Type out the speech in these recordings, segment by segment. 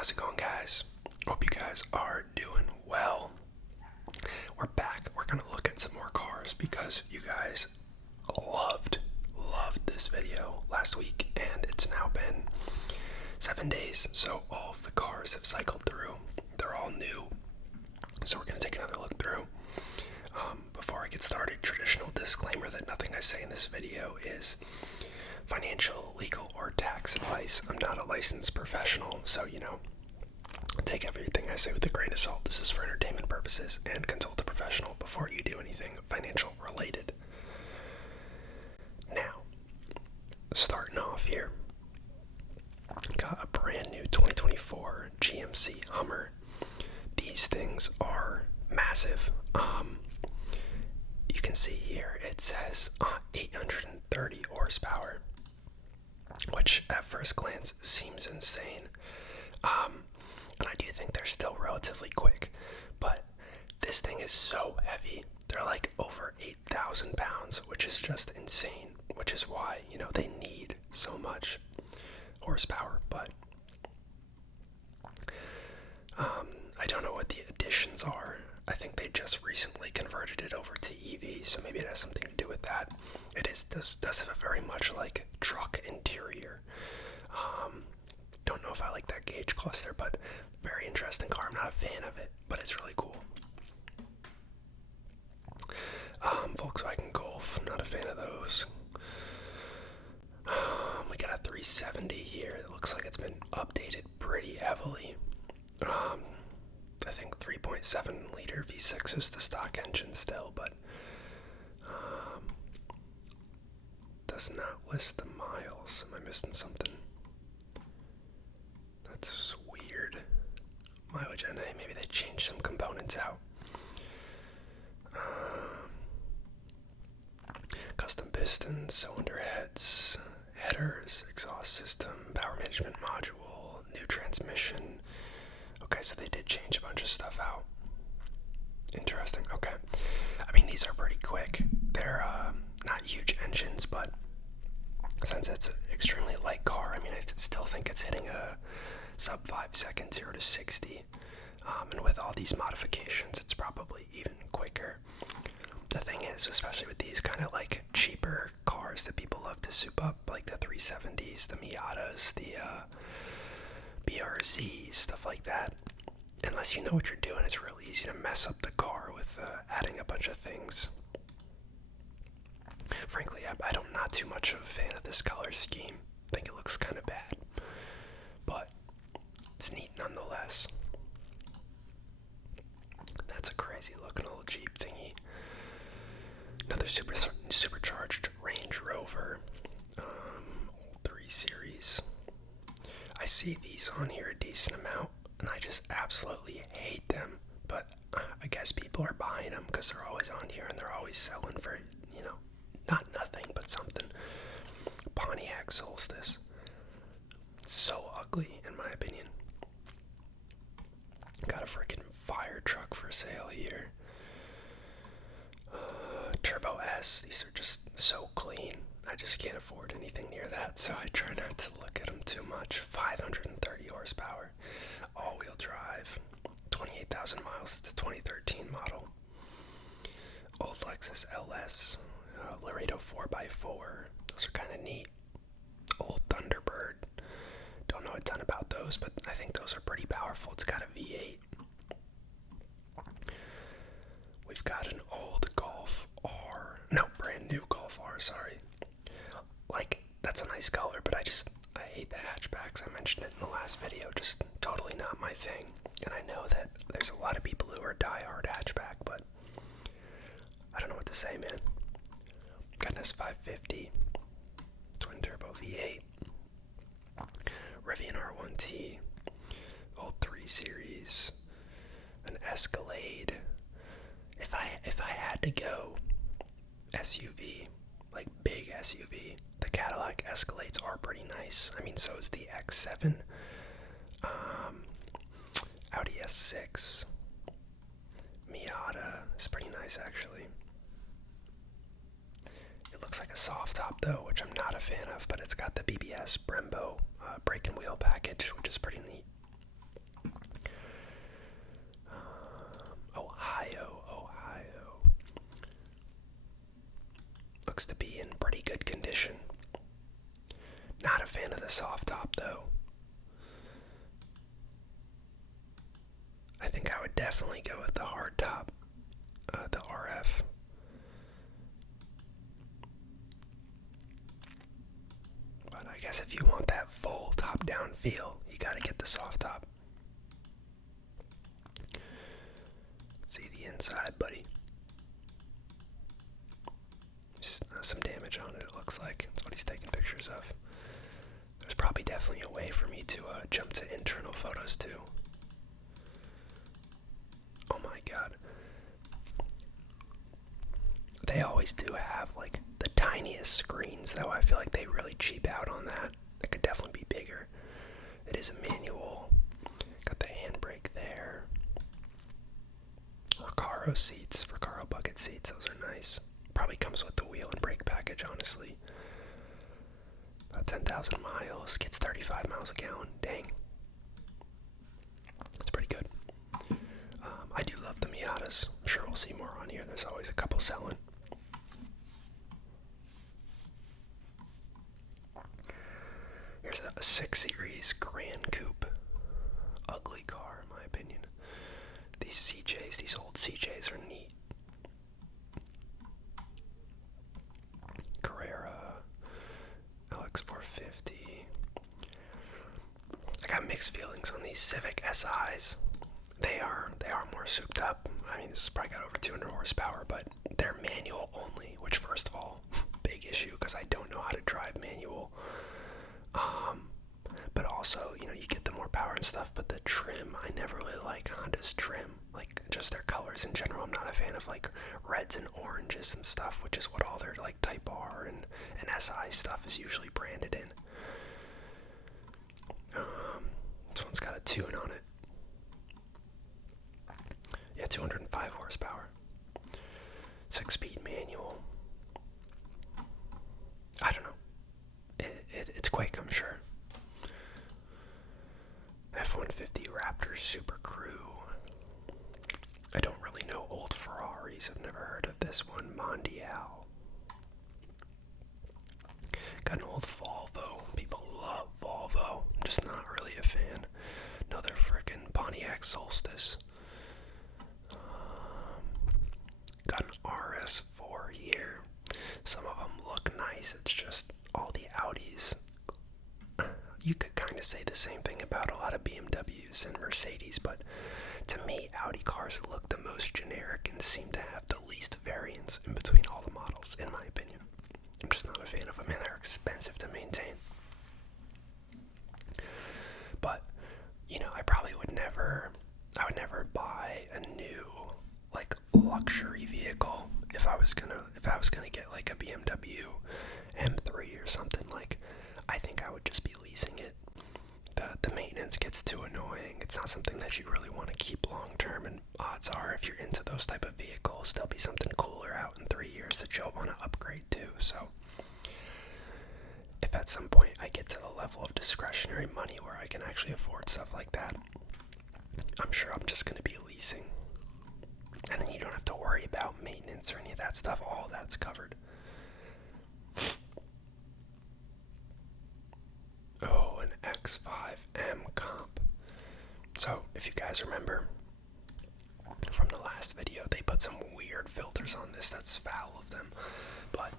How's it going, guys? Hope you guys are doing well. We're back. We're gonna look at some more cars because you guys loved this video last week, and it's now been 7 days, so all of the cars have cycled through. They're all new, so we're gonna take another look through. Before I get started, traditional disclaimer that nothing I say in this video is financial, legal, or tax advice. I'm not a licensed professional, so take everything I say with a grain of salt. This is for entertainment purposes, and consult a professional before you do anything financial related. Now, starting off here, got a brand new 2024 GMC Hummer. These things are massive. You can see here it says 830 horsepower, which at first glance seems insane. And I do think they're still relatively quick, but this thing is so heavy. They're like over 8,000 pounds, which is just insane, which is why, they need so much horsepower. But I don't know what the additions are. I think they just recently converted it over to EV, so maybe it has something to do with that. It does have a very much like truck interior. Don't know if I like that gauge cluster, but very interesting car. I'm not a fan of it, but it's really cool. Volkswagen Golf, not a fan of those. We got a 370 here. It looks like it's been updated pretty heavily. I think 3.7 liter V6 is the stock engine still, but does not list the miles. Am I missing something? That's weird. Mileage NA, maybe they changed some components out. Custom pistons, cylinder heads, headers, exhaust system, power management module, new transmission. Okay, so they did change a bunch of stuff out. Interesting, okay. I mean, these are pretty quick. They're not huge engines, but since it's an extremely light car, I mean, I still think it's hitting a sub 5 second 0 to 60. And with all these modifications, it's probably even quicker. The thing is, especially with these kind of like cheaper cars that people love to soup up, like the 370s, the Miatas, the BRZs, stuff like that, unless you know what you're doing, it's real easy to mess up the car with adding a bunch of things. Frankly, I'm not too much of a fan of this color scheme. I think it looks kind of bad, but it's neat nonetheless. That's a crazy looking old Jeep thingy. Another supercharged Range Rover, old 3 Series. I see these on here a decent amount, and I just absolutely hate them, but I guess people are buying them because they're always on here and they're always selling for, not nothing, but something. Pontiac Solstice. It's so ugly, in my opinion. Got a freaking fire truck for sale here. Turbo S. These are just so clean. I just can't afford anything near that, so I try not to look at them too much. 530 horsepower. All-wheel drive. 28,000 miles. It's a 2013 model. Old Lexus LS. Laredo 4x4. Those are kind of neat. Old Thunderbird. Don't know a ton about those, but I think those are pretty powerful. It's got a V8. We've got an old Golf R. No, brand new Golf R, sorry. Like, that's a nice color, but I hate the hatchbacks. I mentioned it in the last video. Just totally not my thing. And I know that there's a lot of people who are die-hard hatchback, but I don't know what to say, man. Got an S550, twin-turbo V8, Rivian R1T, old 3 Series, an Escalade. If I had to go SUV, like big SUV, the Cadillac Escalades are pretty nice. I mean, so is the X7, Audi S6, Miata is pretty nice actually. It looks like a soft top though, which I'm not a fan of, but it's got the BBS Brembo brake and wheel package, which is pretty neat. soft top though. I think I would definitely go with the hard top, the RF. But I guess if you want that full top-down feel, you gotta get the soft top. See the inside, buddy. Just some damage on it, it looks like. That's what he's taking pictures of. There's probably definitely a way for me to jump to internal photos too. Oh my god. They always do have like the tiniest screens though. I feel like they really cheap out on that. It could definitely be bigger. It is a manual. Got the handbrake there. Recaro seats, Recaro bucket seats, those are nice. Probably comes with the wheel and brake package, honestly. About 10,000 miles, gets 35 miles a gallon. Dang. It's pretty good. I do love the Miatas. I'm sure we'll see more on here. There's always a couple selling. Here's a 6 Series Grand Coupe. Ugly car, in my opinion. These CJs, these old CJs are neat. Carrera, LX450. I got mixed feelings on these Civic SIs. They are more souped up. I mean, this has probably got over 200 horsepower, but they're manual only, which first of all, big issue because I don't know how to drive manual. But also, you know, you get the more power and stuff, but the trim, I never really like Honda's trim. Like, just their colors in general. I'm not a fan of, like, reds and oranges and stuff, which is what all their, like, Type R and SI stuff is usually branded in. This one's got a tune on it. Yeah, 205 horsepower. 6-speed manual. I don't know. It's quick, I'm sure. F-150 Raptor Super Crew. I don't really know old Ferraris. I've never heard of this one. Mondial. Got an old Volvo. People love Volvo. I'm just not really a fan. Another frickin' Pontiac Solstice. Got an RS4 here. Some of them look nice. It's just all the Audis. You could kind of say the same thing about a lot of BMWs and Mercedes, but to me, Audi cars look the most generic and seem to have the least variance in between all the models, in my opinion. I'm just not a fan of them, and they're expensive to maintain. But, you know, I would never buy a new, like, luxury vehicle if I was gonna get like a BMW M3 or something. Like, I think I would just be leasing it. The maintenance gets too annoying. It's not something that you really want to keep long term, and odds are if you're into those type of vehicles, there'll be something cooler out in 3 years that you'll want to upgrade to. So if at some point I get to the level of discretionary money where I can actually afford stuff like that, I'm sure I'm just going to be leasing. And then you don't have to worry about maintenance or any of that stuff. All that's covered. Oh, an X5M comp. So, if you guys remember from the last video, they put some weird filters on this. That's foul of them. But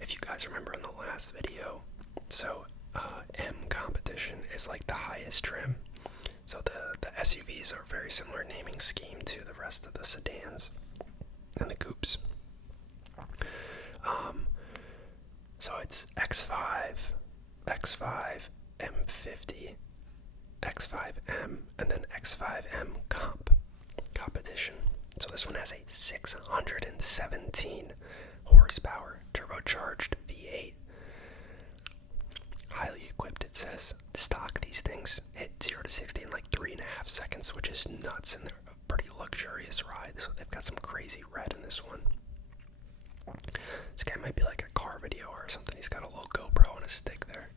if you guys remember in the last video, so M competition is like the highest trim. So the SUVs are very similar naming scheme to the rest of the sedans and the coupes. So it's X5, X5, M50, X5M, and then X5M competition. So this one has a 617 horsepower turbocharged V8. Highly equipped, it says. Stock, these things hit 0 to 60 in like 3.5 seconds, which is nuts, and they're a pretty luxurious ride. So they've got some crazy red in this one. This guy might be like a car video or something. He's got a little GoPro on a stick there.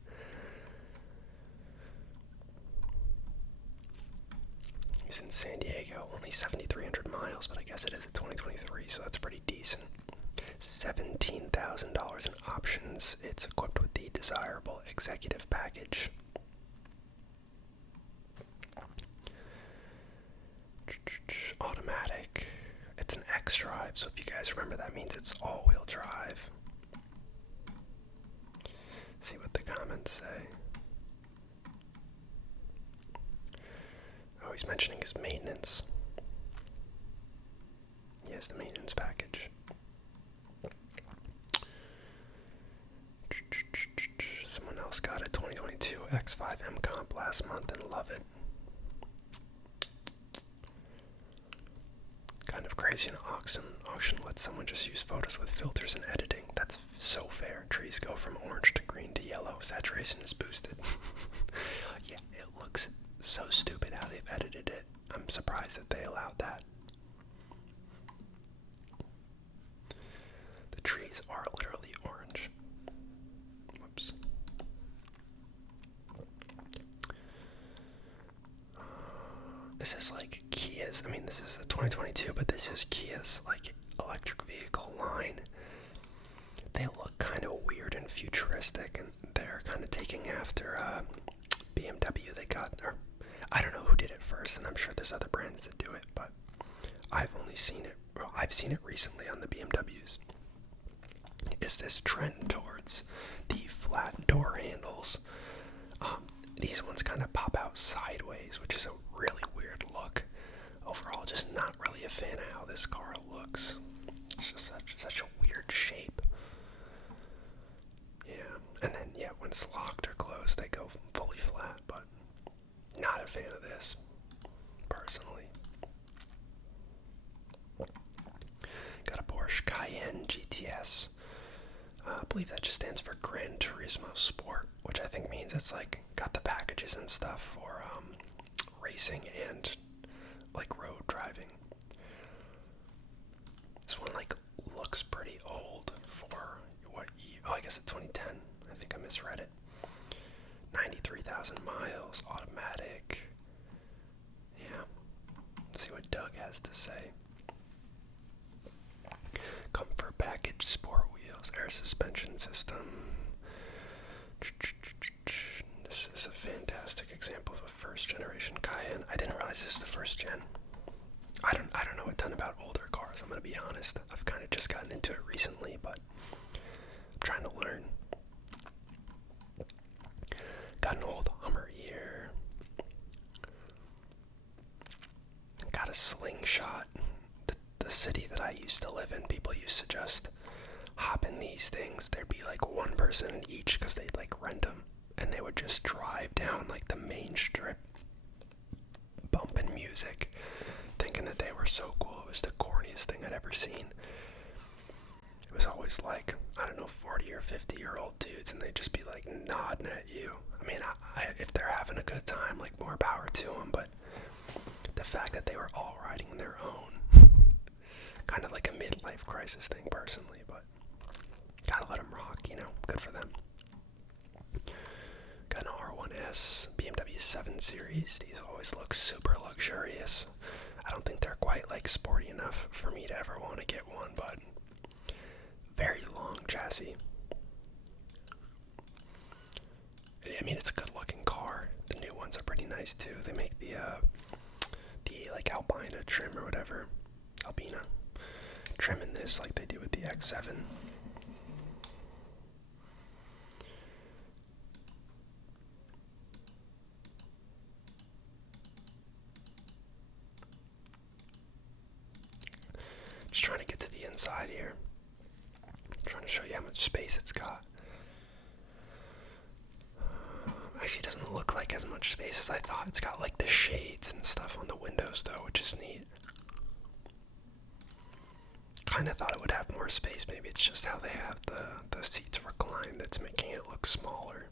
He's in San Diego, only 7,300 miles, but I guess it is a 2023, so that's pretty decent. $17,000 in options. It's equipped with the desirable executive package. Automatic. It's an X drive, so if you guys remember, that means it's all-wheel drive. See what the comments say. Oh, he's mentioning his maintenance. He has the maintenance package. Someone else got a 2022 X5 M Comp last month and love it. Kind of crazy an auction lets someone just use photos with filters and editing. That's so fair. Trees go from orange to green to yellow. Saturation is boosted. Yeah, it looks so stupid how they've edited it. I'm surprised that they allowed that. The trees are literally orange. Whoops. This is like Kia's, I mean this is a 2022, but this is Kia's like electric vehicle line. They look kind of weird and futuristic, and they're kind of taking after BMW. They got, or I don't know who did it first, and I'm sure there's other brands that do it, but I've only seen it, well, I've seen it recently on the BMWs. Is this trend towards the flat door handles? These ones kind of pop out sideways, which is a really weird look. Overall, just not really a fan of how this car looks. It's just such a weird shape. Yeah, and then yeah, when it's locked or closed, they go fully flat, but not a fan of this, personally. Got a Porsche Cayenne GTS. I believe that just stands for Gran Turismo Sport, which I think means it's like got the packages and stuff for racing and like road driving. This one like looks pretty old for what year? Oh, I guess it's 2010. I think I misread it. 93,000 miles, automatic. Yeah. Let's see what Doug has to say. Comfort package, sport wheels, air suspension system. This is a fantastic example of a first generation Cayenne. I didn't realize this is the first gen. I don't know a ton about older cars, I'm gonna be honest. I've kind of just gotten into it recently, but I'm trying to learn. Got an old Hummer here. Got a Slingshot. The city that I used to live in, people used to just hop in these things. There'd be like one person in each because they'd like rent them, and they would just drive down like the main strip, bumping music, thinking that they were so cool. It was the corniest thing I'd ever seen. It was always like, I don't know, 40 or 50-year-old dudes, and they'd just be like nodding at you. I mean, if they're having a good time, like more power to them, but the fact that they were all riding their own, kind of like a midlife crisis thing personally, but gotta let them rock, you know, good for them. Got an R1S, BMW 7 Series. These always look super luxurious. I don't think they're quite like sporty enough for me to ever want to get one, but very long chassis. I mean, it's a good looking car. The new ones are pretty nice too. They make the like Albina trim or whatever. Albina trim in this like they do with the X7. Just trying to get to the inside here. Trying to show you how much space it's got. Actually, it doesn't look like as much space as I thought. It's got like the shades and stuff on the windows though, which is neat. Kind of thought it would have more space. Maybe it's just how they have the seats reclined that's making it look smaller.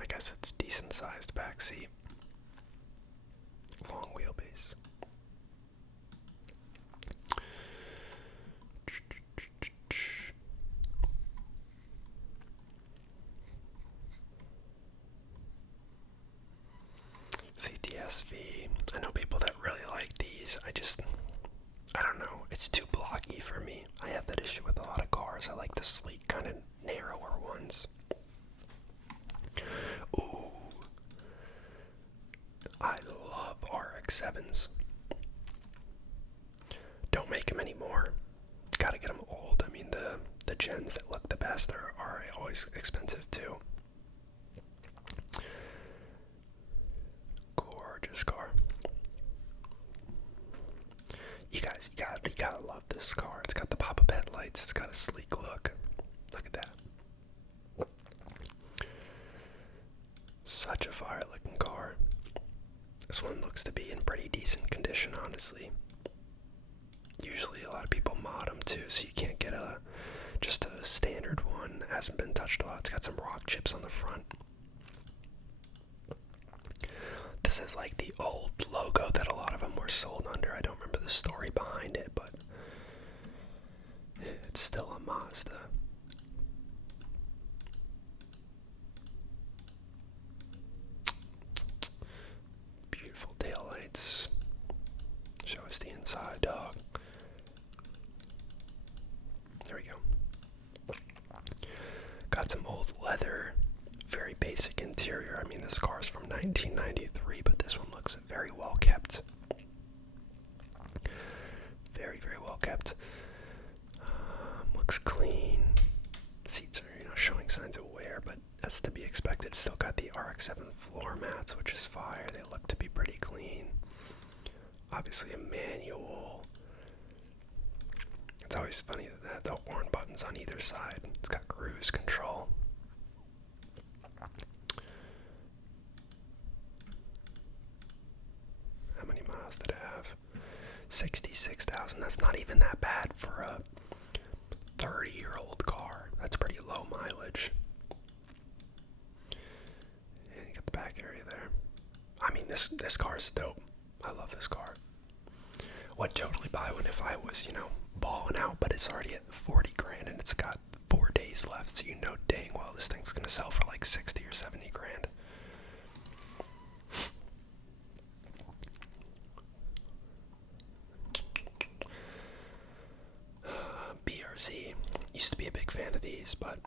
I guess it's decent sized back seat. Long wheelbase. CTSV. I know people that really like these. I don't know. It's too blocky for me. I have that issue with a lot of cars. I like the sleek, kind of narrower ones. Ooh. I love RX-7s. Don't make them anymore. Gotta get them old. I mean, the gens that look the best are always expensive too. Gorgeous car. You guys, you gotta love this car. It's got the pop-up headlights. It's got a sleek look. Look at that. Such a fire-looking car. This one looks to be in pretty decent condition, honestly. Usually a lot of people mod them too, so you can't get just a standard one. It hasn't been touched a lot. It's got some rock chips on the front. This is like the old logo that a lot of them were sold under. I don't remember the story behind it, but it's still a Mazda. Beautiful taillights. Show us the inside, dog. There we go. Got some old leather. Very basic interior. I mean, this car's from 1993, but this one looks very well kept. Very, very well kept. Looks clean. Seats are, showing signs of wear, but that's to be expected. It's still got the RX-7 floor mats, which is fire. They look to be pretty clean. Obviously a manual. It's always funny that the horn buttons on either side. It's got cruise control. How many miles did it have? 66,000. That's not even that bad for a 30-year-old car. That's pretty low mileage. And you got the back area there. I mean, this car is dope. I love this car. Would totally buy one if I was, balling out, but it's already at 40 grand and it's got 4 days left, so you know dang well this thing's gonna sell for like 60 or 70 grand. BRZ. Used to be a big fan of these, but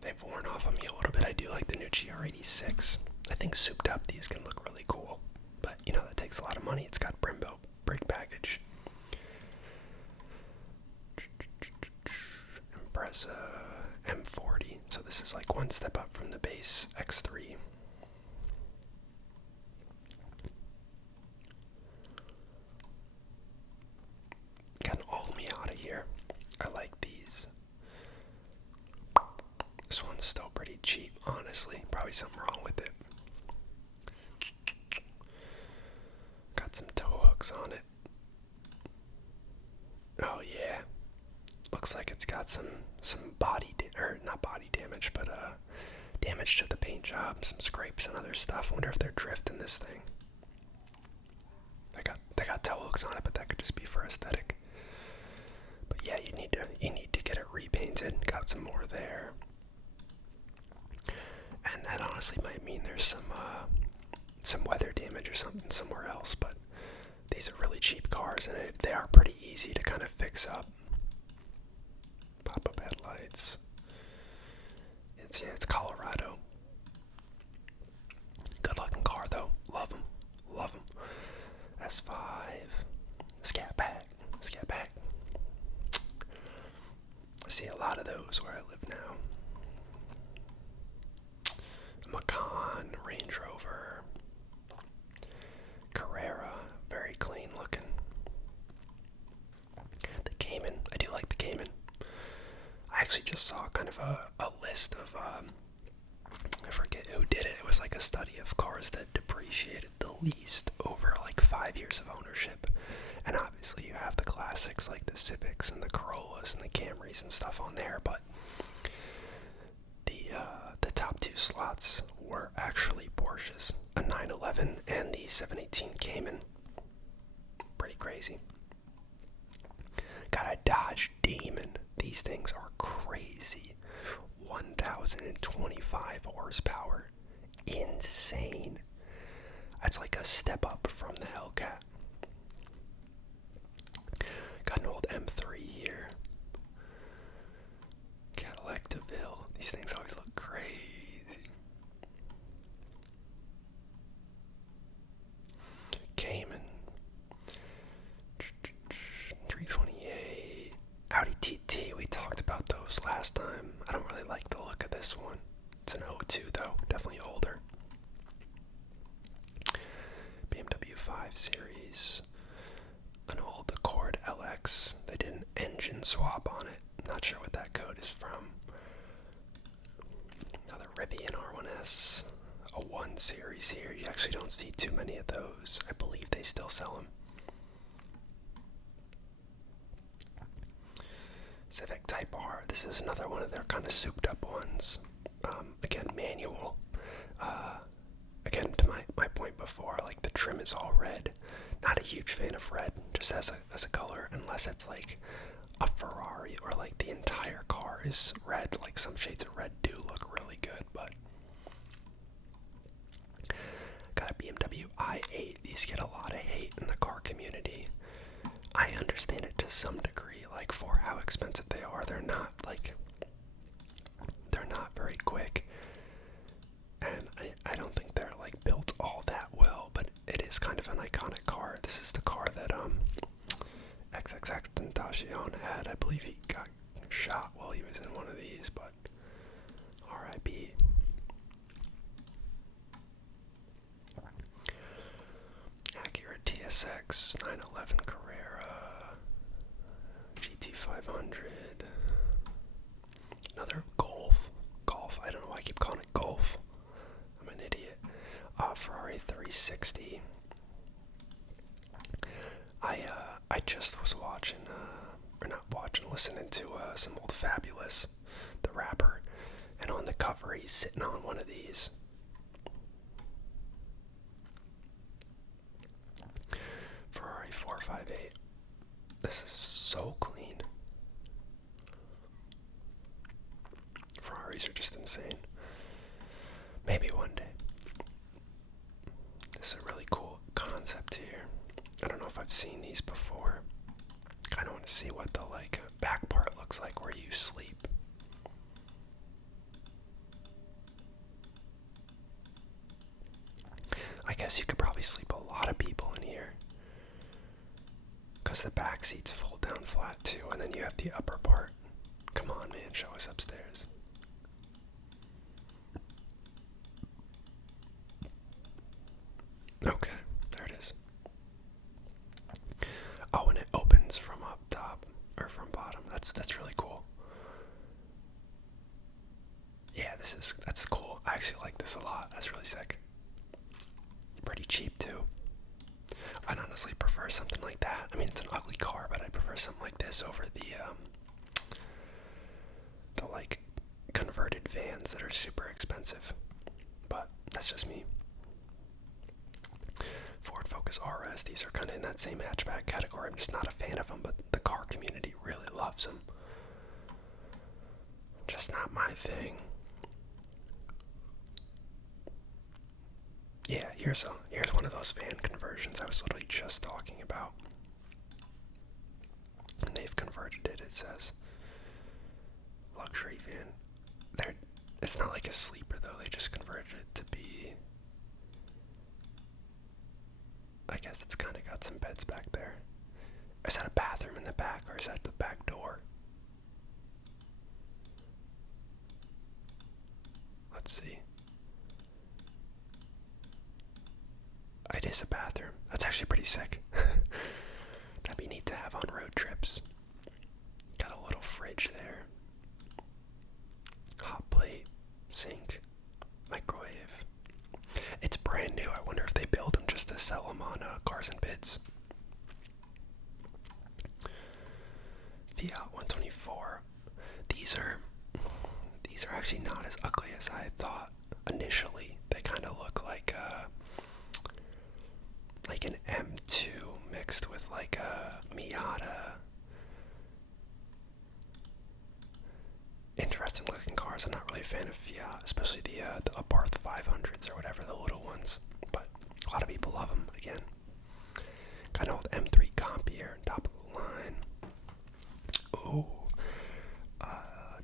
they've worn off on me a little bit. I do like the new GR86. I think souped up these can look really cool, but that takes a lot of money. It's got Brembo brake package. Impreza M40. So this is like one step up from the base X3. Got an old Miata here. I like these. This one's still pretty cheap, honestly. Probably something wrong with it. Got some tow hooks on it. Oh yeah. Looks like it's got some not body damage, but damage to the paint job, some scrapes and other stuff. I wonder if they're drifting this thing. They got tow hooks on it, but that could just be for aesthetic. But yeah, you need to get it repainted. Got some more there. And that honestly might mean there's some weather damage or something somewhere else, but these are really cheap cars and they are pretty easy to kind of fix up. Pop-up headlights. It's Colorado. Good looking car though. Love them. S5. Scat Pack. I see a lot of those where I live now. Macan, Range Rover, Carrera, very clean looking. The Cayman, I do like the Cayman. I actually just saw kind of a list of, I forget who did it. It was like a study of cars that depreciated the least over like 5 years of ownership. And obviously you have the classics like the Civics and the Corollas and the Camrys and stuff on there, but the top 2 slots were actually Porsches, a 911 and the 718 Cayman. Pretty crazy. Got a Dodge Demon. These things are crazy. 1,025 horsepower. Insane. That's like a step up from the Hellcat. Series, an old Accord LX. They did an engine swap on it. Not sure what that code is from. Another Rivian R1S, a 1 Series here. You actually don't see too many of those. I believe they still sell them. Civic Type R. This is another one of their kind of souped up ones. Again, manual. Again, to my point before, like the trim is all red. Not a huge fan of red, just as a color, unless it's like a Ferrari or like the entire car is red. Like some shades of red do look really good, but got a BMW i8. These get a lot of hate in the car community. I understand it to some degree, like for how expensive they are. They're not very quick, and I don't think they're like built all that well, but it is kind of an iconic car. This is the car that XXX Tentacion had. I believe he got shot while he was in one of these, but RIP. Acura TSX 911 Carrera, GT500, another Golf. I don't know why I keep calling it Golf. I'm an idiot. Ferrari 360. I just was watching, listening to some old Fabulous, the rapper, and on the cover he's sitting on one of these. Ferrari 458. This is so clean. Ferraris are just insane. Maybe one day. This is a really cool concept here. I don't know if I've seen these before. Kind of want to see what the back part looks like where you sleep. I guess you could probably sleep a lot of people in here, because the back seats fold down flat too, and then you have the upper part. Come on, man, show us upstairs. Okay, there it is. Oh, and it opens from up top, or from bottom. That's really cool. Yeah, that's cool. I actually like this a lot. That's really sick. Pretty cheap too. I'd honestly prefer something like that. I mean, it's an ugly car, but I prefer something like this over the converted vans that are super expensive. But that's just me. Ford Focus RS, these are kind of in that same hatchback category. I'm just not a fan of them, but the car community really loves them. Just not my thing. Yeah, here's one of those van conversions I was literally just talking about. And they've converted it, it says. Luxury van. It's not like a sleeper though, they just converted it to be, I guess it's kind of got some beds back there. Is that a bathroom in the back, or is that the back door? Let's see. It is a bathroom. That's actually pretty sick. That'd be neat to have on road trips. Got a little fridge there. Hot plate, sink, microwave. It's brand new. I wonder if they build them just to sell them on Cars and Bids. Fiat 124. These are actually not as ugly as I thought initially. They kind of look like an M2 mixed with like a Miata. Interesting looking cars. I'm not really a fan of Fiat, especially the Abarth 500s or whatever, the little ones. But a lot of people love them. Again, got an old M3 comp here, top of the line. Ooh,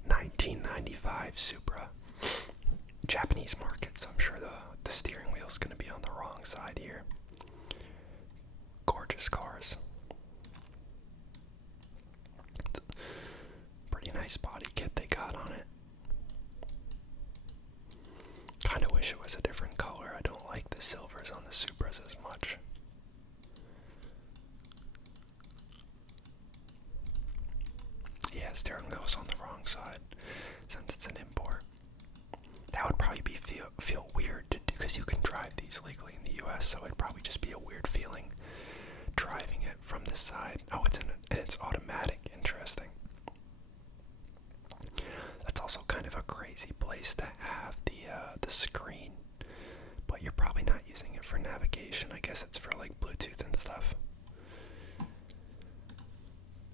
1995 Supra. Japanese market, so I'm sure the steering wheel's going to be on the wrong side here. Gorgeous cars. Pretty nice body kit they got on it. Kind of wish it was a different color. I don't like the silvers on the Supras as much. these legally in the US, so it'd probably just be a weird feeling driving it from this side. Oh, it's automatic. Interesting. That's also kind of a crazy place to have the screen, but you're probably not using it for navigation. I guess it's for like Bluetooth and stuff.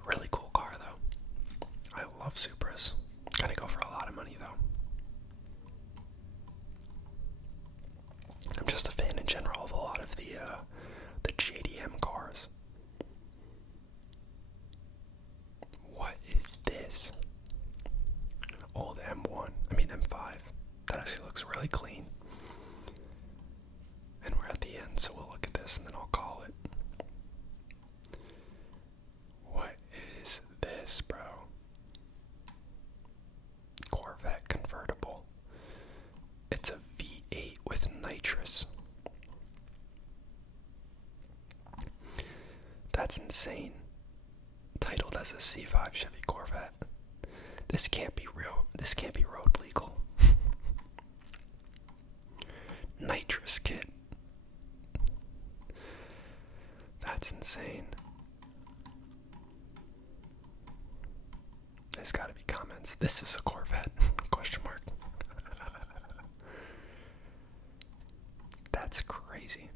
Really cool car though. I love Supras. Gotta go for a lot of money though. I'm just a fan in general of a lot of the JDM cars. What is this? Old M1. I mean M5. That actually looks really clean. And we're at the end, so we'll look at this and then I'll call it. What is this, bro? Corvette convertible. It's a V8 with nitrous. That's insane. Titled as a C5 Chevy Corvette. This can't be real. This can't be road legal. Nitrous kit. That's insane. There's got to be comments. This is a Corvette? Question mark. That's crazy.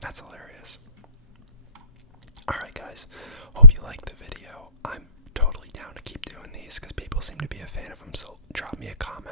That's hilarious. Alright guys, hope you liked the video. I'm totally down to keep doing these because people seem to be a fan of them, so drop me a comment